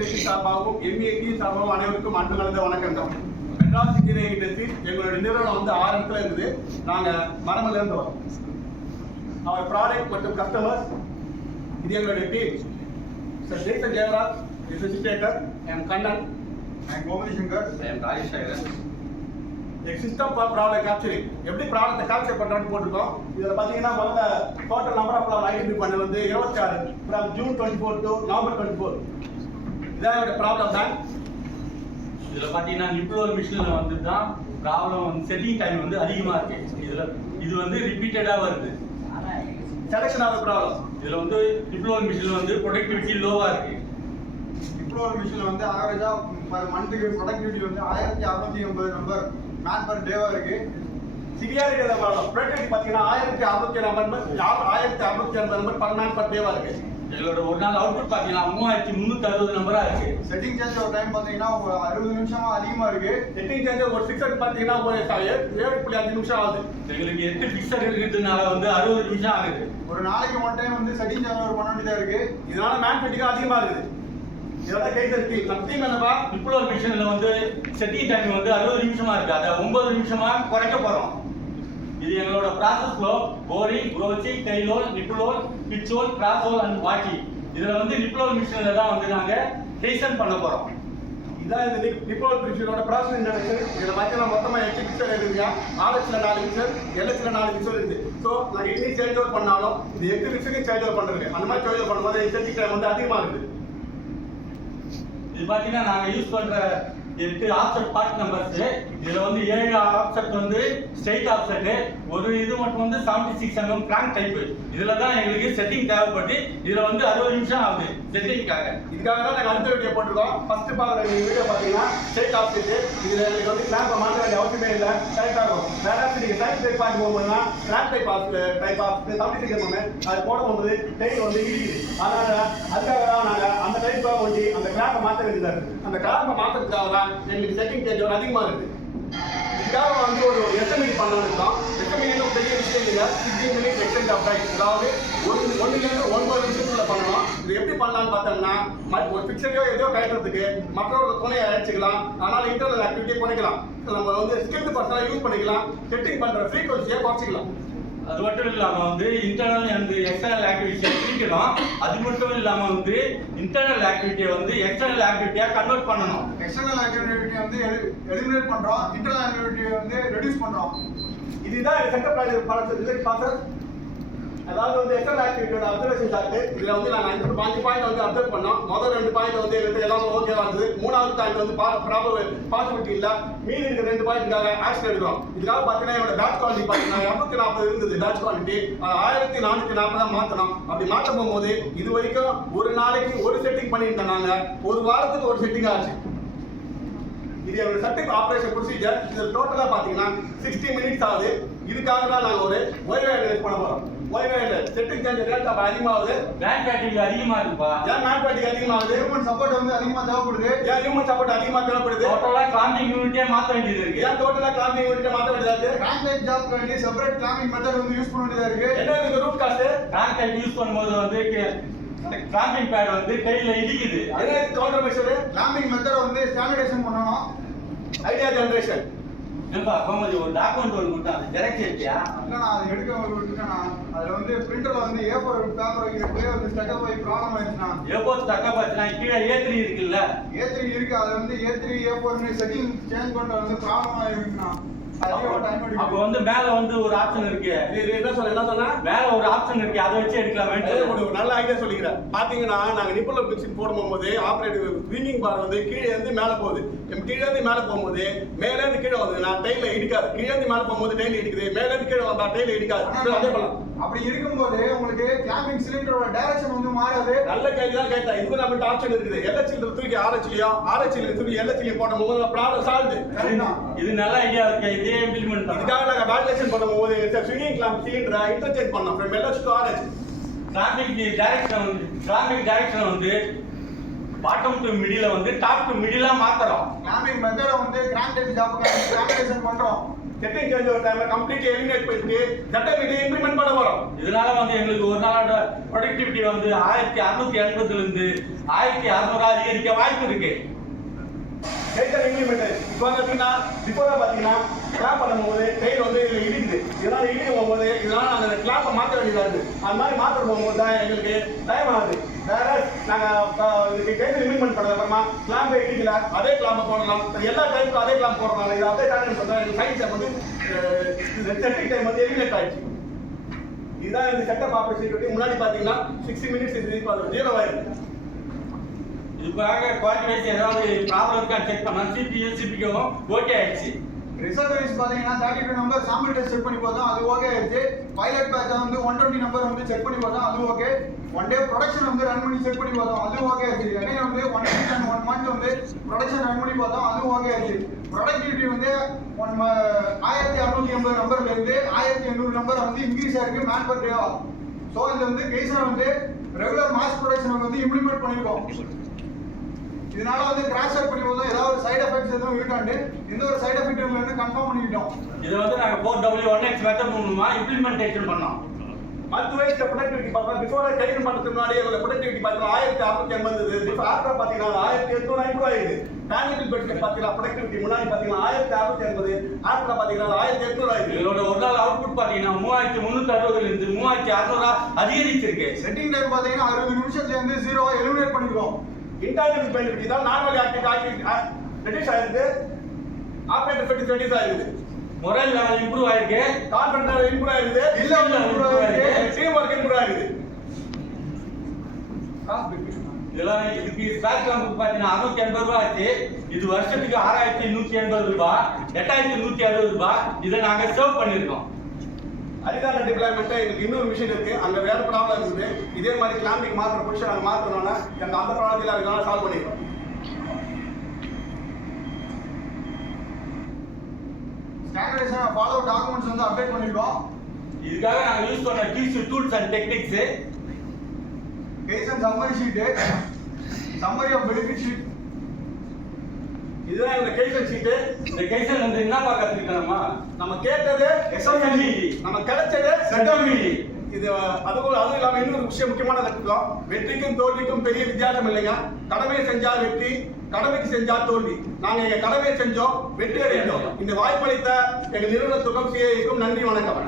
Industry சார்பாகவும் MEAT சார்பாகவும் அனைவருக்கும் அன்பு கலந்த வணக்கங்கள். மெட்ராஸ் இன்ஜினியரிங் இண்டஸ்ட்ரி எங்களுடைய நிறுவனம் வந்து 6 இடத்துல இருக்குது. நாங்கள் மரமலேருந்து வரோம். அவர் ப்ராடக்ட் மற்றும் கஸ்டமர்ஸ் இது எங்களுடைய team. Sir Jaison Jeyaraj is facilitator. M Kannan, I'm Gomani Shankar. I am Rajesh Shankar. System for product capturing எப்படி ப்ராடக்ட்டை கேப்சர் பண்ணுறோன்னு போட்டிருக்கோம். இதில் பார்த்தீங்கன்னா முதல்ல total number of problem identify பண்ணது வந்து 26 ஃப்ரம் ஜூன் 24 டு நவம்பர் 24. இதான் என்னோட ப்ராப்ளம் தான். இதில் பார்த்தீங்கன்னா நிப்ளோர் மிஷினில் வந்து தான் ப்ராப்ளம் செட்டிங் டைம் வந்து அதிகமாக இருக்கு. இது வந்து ரிப்பீட்டடாக வருது. செலக்ஷன் ஆஃப் ப்ராப்ளம் இதில் வந்து நிப்ளோர் மிஷினில் வந்து ப்ரொடக்டிவிட்டி லோவாக இருக்கு. Diploor machine வந்து ஆவரேஜா பர் மந்த்துக்கு ப்ரொடக்டிவிட்டி வந்து 1680 நம்பர் மேன் பர் டேவா இருக்கு. சிவியாரிட்டி ஆஃப் ப்ராப்ளம் ப்ரொடக்டிவிட்டி பார்த்தீங்கன்னா 1680 நம்பர் பர் மேன் பர் டேவா இருக்கு. எங்களோட ஒரு நாள் அவுட்புட் பார்த்தீங்கன்னா 3360 நம்பராக இருக்கு. செட்டிங் சேஞ்ச் ஒரு டைம் பார்த்தீங்கன்னா ஒரு 60 நிமிஷமா அதிகமா இருக்கு. செட்டிங் சேஞ்ச் ஒரு ஃபிக்ஸட் பார்த்தீங்கன்னா ஒரு 7.5 நிமிஷம் ஆகுது. எங்களுக்கு 8 ஃபிக்ஸர் இருக்கிறதுனால வந்து 60 நிமிஷம் ஆகுது. ஒரு நாளைக்கு ஒன் டைம் வந்து செட்டிங் சேஞ்ச் ஒரு பண்ண வேண்டியதா இருக்கு. இதனால மேன் ஃபெட்டிக் அதிகமா இருக்குது. இதோட கேஸ் டீம் நம்ம டீம் என்னப்பா நிப்ளோர் மிஷினில் வந்து செட்டிங் டைம் வந்து 60 நிமிஷமா இருக்கு. அதை 9 நிமிஷமா குறைக்க போறோம். இது எங்களோட ப்ராசஸ் ஃப்ளோ போரிங், ப்ரோச்சிங், டைலோல், நிப்ளோர், பிச்சோல், கிராஸோல் அண்ட் வாட்டி. இதுல வந்து நிப்ளோர் மிஷினில் தான் வந்து நாங்க ஹேசன் பண்ண போறோம். இதான் இந்த நிப்ளோர் மிஷினோட ப்ராசஸ் இன்டர்னல். இதில் பார்த்தீங்கன்னா மொத்தமாக 8 பிக்சர் இருக்குங்க. RHல 4 பிக்சர், LHல 4 பிக்சர் இருக்குது. ஸோ நான் என்ன சேஞ்ச் ஓவர் பண்ணாலும் இந்த 8 பிக்சருக்கு சேஞ்ச் ஓவர் பண்ணுறது. அந்த மாதிரி சேஞ்ச் ஓவர் பண்ணும்போது செட்டிங் டைம் வந்து அதிகமாக இருக்குது. இது பார்த்தீங்கன்னா நாங்கள் யூஸ் பண்ணுற 8 ஆப்செட் பார்ட் நம்பர்ஸ். இதில் வந்து 7 ஆப்செட் வந்து ஸ்ட்ரைட் ஆப்செட்டு, ஒரு இது மட்டும் வந்து 76 mm கிராங்க் டைப்பு. இதில் தான் எங்களுக்கு செட்டிங் தேவைப்பட்டு இதில் வந்து 60 நிமிஷம் ஆகுது செட்டிங்காக. இதுக்காக தான் நாங்கள் அடுத்த வீடியோ போட்டிருக்கோம். ஃபர்ஸ்ட் பார்க்குற வீடியோ பார்த்தீங்கன்னா ஸ்ட்ரைட் ஆப்செட்டு. இதில் எங்களுக்கு வந்து கிளாம்பை மாற்ற வேண்டிய அவசியமே இல்லை, கரெக்டாக இருக்கும். வேறு நீங்கள் சைட் டைப் பார்க்க போகும்போதுனா கிராங்க் டைப் ஆஃப் 76 mm அது போடும்போது டைப் வந்து இடிக்குது. அதனால் அதுக்காக தான் நாங்கள் அந்த டைப்பாக ஒட்டி அந்த கிளாம்பை மாற்ற வேண்டியதாக இருக்குது. அந்த கிளாம்பை மாற்றுறதுக்காக தான் எங்களுக்கு செட்டிங் சேஞ்ச் அதிகமாக இருக்குது. இதுக்காக வந்து ஒரு எஸ்எம்இ பண்ணலாம். எஸ்எம்இ பெரிய விஷயம் இல்லை. 15 மினிட்ஸ் எக்ஸ்டெண்ட் ஆஃப் டைம், அதாவது 1 to 9 நிமிஷத்துல பண்ணணும். இது எப்படி பண்ணலாம்னு பார்த்தோம்னா ஒரு பிக்சரையோ ஏதோ கட்டுறதுக்கு மற்றவங்க துணையை அழைச்சிக்கலாம். அதனால இன்டர்னல் ஆக்டிவிட்டியை குறைக்கலாம். நம்ம வந்து ஸ்கில்டு பர்சனாக யூஸ் பண்ணிக்கலாம். செட்டிங் பண்ணுற ஃப்ரீக்வன்சியை குறைச்சிக்கலாம். அது மட்டும் இல்லாமல் வந்து இன்டர்னல் அண்ட் எக்ஸ்டர்னல் ஆக்டிவிட்டியை பிரிக்கணும். அது மட்டும் இல்லாமல் வந்து இன்டர்னல் ஆக்டிவிட்டியை வந்து எக்ஸ்டர்னல் ஆக்டிவிட்டியாக கன்வெர்ட் பண்ணணும். எக்ஸ்டர்னல் ஆக்டிவிட்டி வந்து எலிமினேட் பண்றோம், இன்டர்னல் ஆக்டிவிட்டி வந்து ரெடியூஸ் பண்றோம். இதுதான் செட்டப் ப்ராசஸ். அதாவது வந்து எக்ஸ்டர்னல் ஆக்டிவிட்டியோட அப்சர்வேஷன் சார்ட். இதில் வந்து நாங்கள் 5 பாயிண்ட் வந்து அப்சர்வ் பண்ணோம். முதல் 2 பாயிண்ட் வந்து எங்களுக்கு எல்லாமே ஓகேவா இருந்தது. 3வது பாயிண்ட் வந்து பாசிபிலிட்டி இல்லை. மீதி இருக்கிற 2 பாயிண்ட்டுக்காக ஆக்ஷன் எடுக்கிறோம். இதுக்காக பார்த்தீங்கன்னா என்னோட பேட்ச் குவாலிட்டி பார்த்தீங்கன்னா 240 இருந்தது. பேட்ச் குவாலிட்டி 1440 மாற்றணும். அப்படி மாற்ற போகும்போது இது வரைக்கும் ஒரு நாளைக்கு ஒரு செட்டிங் பண்ணிட்டு நாங்கள் ஒரு வாரத்துக்கு ஒரு செட்டிங் ஆச்சு. இது என்னோட செட்டிங் ஆப்ரேஷன் ப்ரொசீஜர். இது டோட்டலாக பார்த்தீங்கன்னா 60 மினிட்ஸ் ஆகுது. இதுக்காக தான் நாங்கள் ஒரு ஒய்வேட் பண்ண போகிறோம். ஒய்வேட் செட்டிங் சேஞ்ச் ரேட் அப்போ அதிகமாகுது. பேங்க் ஆக்டிவிட்டி அதிகமாக இருக்குப்பா. ஏன் மேன் பேட்டிங் அதிகமாகுது? ஹியூமன் சப்போர்ட் வந்து அதிகமாக தேவைப்படுது. ஏன் ஹியூமன் சப்போர்ட் அதிகமாக தேவைப்படுது? டோட்டலாக கிளாம்பிங் யூனிட்டே மாற்ற வேண்டியது இருக்கு. ஏன் டோட்டலாக கிளாம்பிங் யூனிட்டை மாற்ற வேண்டியதா இருக்கு? கிராங்க் டைப் ஜாப் வேண்டிய செப்பரேட் கிளாம்பிங் மெத்தட் வந்து யூஸ் பண்ண வேண்டியதா இருக்கு. என்ன இதுக்கு ரூட் காசு? கிராங்க் டைப் யூஸ் பண்ணும்போது வந்து கிளாம்பிங் பேட் வந்து கையில் இடிக்குது. என்ன இது கவுண்டர் மெஷர்? கிளாம்பிங் மெத்தட் வந்து ஸ்டாண்டர்டைசேஷன் பண்ணணும். Idea generation. ஏன்பா கோமதி ஒரு டாக்குமெண்ட் ஒன்று கொடுத்தா அது ஜெராக்ஸ் எடுத்தியா? இல்லைண்ணா, அது எடுக்க விட்டுட்டேண்ணா. அதில் வந்து பிரிண்டரில் வந்து A4 பேப்பர் வைக்கிறப்பே வந்து ஸ்டக்கப் ஆகி ப்ராப்ளம் ஆயிடுச்சுண்ணா. A4 ஸ்டக்கப் ஆச்சுன்னா கீழே A3 இருக்குல்ல? A3 இருக்கு. அது வந்து A3 A4 செட்டிங் சேஞ்ச் பண்ணுறது வந்து ப்ராப்ளம் ஆகிருக்குண்ணா. அப்போ வந்து மேல வந்து ஒரு ஆப்ஷன் இருக்கு. இது என்ன சொன்னா மேல ஒரு ஆப்ஷன் இருக்கு, அதை வச்சு எடுக்கலாமே. ஒரு நல்ல ஐடியா சொல்லிக்கிறேன். பாத்தீங்கன்னா நாங்க நிப்புலர் பிக்சிங் போடும்போது ஆபரேட்டிவ் ஸ்விங்கிங் பார் வந்து கீழே இருந்து மேல போகுது. கீழே இருந்து மேல போகும்போது மேல இருந்து கீழே வந்து நான் டைல இடிக்காது. கீழே இருந்து மேல போகும்போது டைல இடிக்குது. மேல இருந்து கீழே வந்தா டைல இடிக்காது. அதே பண்ணலாம். அப்படி இருக்கும்போது உங்களுக்கு கிளாம்பிங் சிலிண்டரோட டைரக்ஷன் வந்து மாறாது. நல்ல கேள்வி தான் கேட்டா. இதுக்கு நம்ம ஆப்ஷன் இருக்குது. LHல தூக்கி RHல தூக்கி LHல போடும்போது ப்ராப்ளம் சால்வ். இது நல்ல ஐடியா இருக்கு. இதே இம்ப்ளிமெண்ட் பண்ணலாம். இதுக்காக நாங்க வேலிடேஷன் பண்ணும்போது ஸ்விங்கிங் கிளாம்ப் சிலிண்டரை இன்டர்சேஞ்ச் பண்ணோம் from LH to RH. Traffic direction வந்து பாட்டம் டு மிடில வந்து டாப் டு மிடிலா மாத்துறோம். கிளாம்பிங் மெத்தட வந்து கிராங்க் டைப் ஜாப்க்கு ஸ்டாண்டர்டைசேஷன் பண்றோம். Setting change over time completely eliminate பண்ணிட்டு சட்டம் மீது இம்ப்ளிமெண்ட் பண்ண போறோம். இதனால வந்து எங்களுக்கு ஒரு நாளோட ப்ரொடக்டிவிட்டி வந்து 1680 இருந்து 1600 அதிகரிக்க வாய்ப்பு இருக்கு. கைத்தல் இம்ப்ளிமெண்ட் இப்போ வந்து எப்படின்னா பிஃபோரா பார்த்தீங்கன்னா கிளாப் பண்ணும்போது ட்ரெயின் வந்து இதில் இடிக்குது. இதனால இடிக்க போகும்போது இதனால நாங்கள் கிளாப்பை மாற்ற வேண்டியதாக இருக்குது. அந்த மாதிரி மாற்ற போகும்போது தான் எங்களுக்கு டைம் ஆகுது. வேற நாங்கள் இதுக்கு கைத்தல் இம்ப்ளிமெண்ட் பண்ணது அப்புறமா கிளாம்பை இடிக்கல அதே கிளாம்பை போடலாம். எல்லா டைமுக்கும் அதே கிளாம்ப் போடுறதுனால இது அதே டைம் சொன்னால் எங்களுக்கு சைன் டைம் வந்து செட்டிங் டைம் வந்து எலிமினேட் ஆயிடுச்சு. இதுதான் இந்த செட்டப் ஆப்பர்ச்சுனிட்டி. முன்னாடி பார்த்தீங்கன்னா 60 மினிட்ஸ் இது இப்போ 0 ஆயிருக்கு. இதுக்காக குவாலிட்டி வைஸ் ஏதாவது ப்ராப்ளம் இருக்கான்னு செக் பண்ணா சிபிக்கும் ஓகே ஆயிடுச்சு. ரிசர்வேஸ் பாத்தீங்கன்னா 32 நம்பர் சாம்பிள் டெஸ்ட் செக் பண்ணி பார்த்தோம், அது ஓகே ஆயிடுச்சு. பைலட் பேட்ச் வந்து 120 நம்பர் வந்து செக் பண்ணி பார்த்தோம், அது ஓகே. ஒன் டே ப்ரொடக்ஷன் வந்து ரன் பண்ணி செக் பண்ணி பார்த்தோம், அது ஓகே ஆயிடுச்சு. அகைன் வந்து 1 வீக் அண்ட் 1 மந்த் வந்து ப்ரொடக்ஷன் ரன் பண்ணி பார்த்தோம், அது ஓகே ஆயிடுச்சு. ப்ரொடக்டிவிட்டி வந்து 1680 நம்பர்ல இருந்து 1800 நம்பர் வந்து இன்க்ரீஸ் ஆயிருக்கு மேன் பர் டே. ஸோ இது வந்து கேஸ்ல வந்து ரெகுலர் மாஸ் ப்ரொடக்ஷன் வந்து இம்ப்ளிமெண்ட் பண்ணிருக்கோம். இதனால வந்து கிராஷ் அவுட் பண்ணி போதும் ஏதாவது ஒரு சைடு எஃபெக்ட்ஸ் எதுவும் இருக்காண்டு எந்த ஒரு சைடு எஃபெக்ட் இல்லைன்னு கன்ஃபார்ம் பண்ணிக்கிட்டோம். இதை வந்து நாங்கள் 4W1X மெத்தட் மூலமா இம்ப்ளிமெண்டேஷன் பண்ணோம். மந்த் வைஸ் ப்ரொடக்டிவிட்டி பார்த்தா பிஃபோர் கைது பண்ணுறதுக்கு முன்னாடி அதோட ப்ரொடக்டிவிட்டி பார்த்தா 1680 இருந்தது. ஆஃப்டர் பார்த்தீங்கன்னா 1800 இம்ப்ரூவ் ஆயிடுது. டானிபிள் பெட்ஸ் பார்த்தீங்கன்னா ப்ரொடக்டிவிட்டி முன்னாடி பார்த்தீங்கன்னா 1680 ஆஃப்டர் பார்த்தீங்கன்னா 1800 ஆயிடுது. இதோட ஒரு நாள் அவுட்புட் பார்த்தீங்கன்னா 3360 இருந்து 3600 அதிகரிச்சிருக்கு. செட்டிங் டைம் பார்த்தீங்கன்னா 60 நிமிஷத்துல இருந்து 0 எலிமினேட் பண்ணிருக்கோம். இன்டர்னல் பெனிஃபிட் தான் நார்மல் ஆக்டிவிட்டி ரெடியூஸ் ஆயிருக்கு. ஆப்ரேட்டர் பெட்டிஸ் ரெடியூஸ் ஆயிருக்கு. மொரல் லெவல் இம்ப்ரூவ் ஆயிருக்கு. கான்ஃபிடன்ஸ் லெவல் இம்ப்ரூவ் ஆயிருக்கு. இல்ல இம்ப்ரூவ் ஆயிருக்கு. டீம் ஒர்க் இம்ப்ரூவ் ஆயிருக்கு. இதெல்லாம் இதுக்கு ஸ்டாக் நமக்கு பார்த்தீங்கன்னா 680 ரூபாய் ஆச்சு. இது வருஷத்துக்கு 6180 ரூபாய், 8160 ரூபாய். இதை நாங்கள் சேவ் பண்ணியிருக்கோம். அரிதான டிப்ளாய்மெண்ட் எங்களுக்கு இன்னொரு விஷயம் இருக்கு. அங்க வேற ப்ராப்ளம் இருக்குது. இதே மாதிரி கிளாம்பிங் மாத்திர பொசிஷன் நாங்கள் மாற்றணும்னா எங்க அந்த ப்ராப்ளத்தில் அதனால சால்வ் பண்ணிடுறோம். ஸ்டாண்டர்டைசேஷன் ஃபாலோ டாக்குமெண்ட்ஸ் வந்து அப்டேட் பண்ணிருக்கோம். இதுக்காக நாங்கள் யூஸ் பண்ண QC tools and techniques case and summary sheet, summary of benefit sheet. இதுதான் இந்த கேசன் ஷீட். இந்த கேசன் வந்து என்ன பார்க்கறதுக்குமா நம்ம கேட்டது எஸ்எம்இ, நம்ம கிடைச்சது செட்டமி. இது அதுவும் இல்லாம இன்னொரு விஷயம் முக்கியமான கற்றுக்கோம். வெற்றிக்கும் தோல்விக்கும் பெரிய வித்தியாசம் இல்லைங்க. கடமையை செஞ்சா வெற்றி, கடமைக்கு செஞ்சா தோல்வி. நாங்க எங்க கடமையை செஞ்சோம், வெற்றி அடைந்தோம். இந்த வாய்ப்பளித்த எங்க நிறுவனத்துக்கும் சிஐக்கும் நன்றி, வணக்கம்.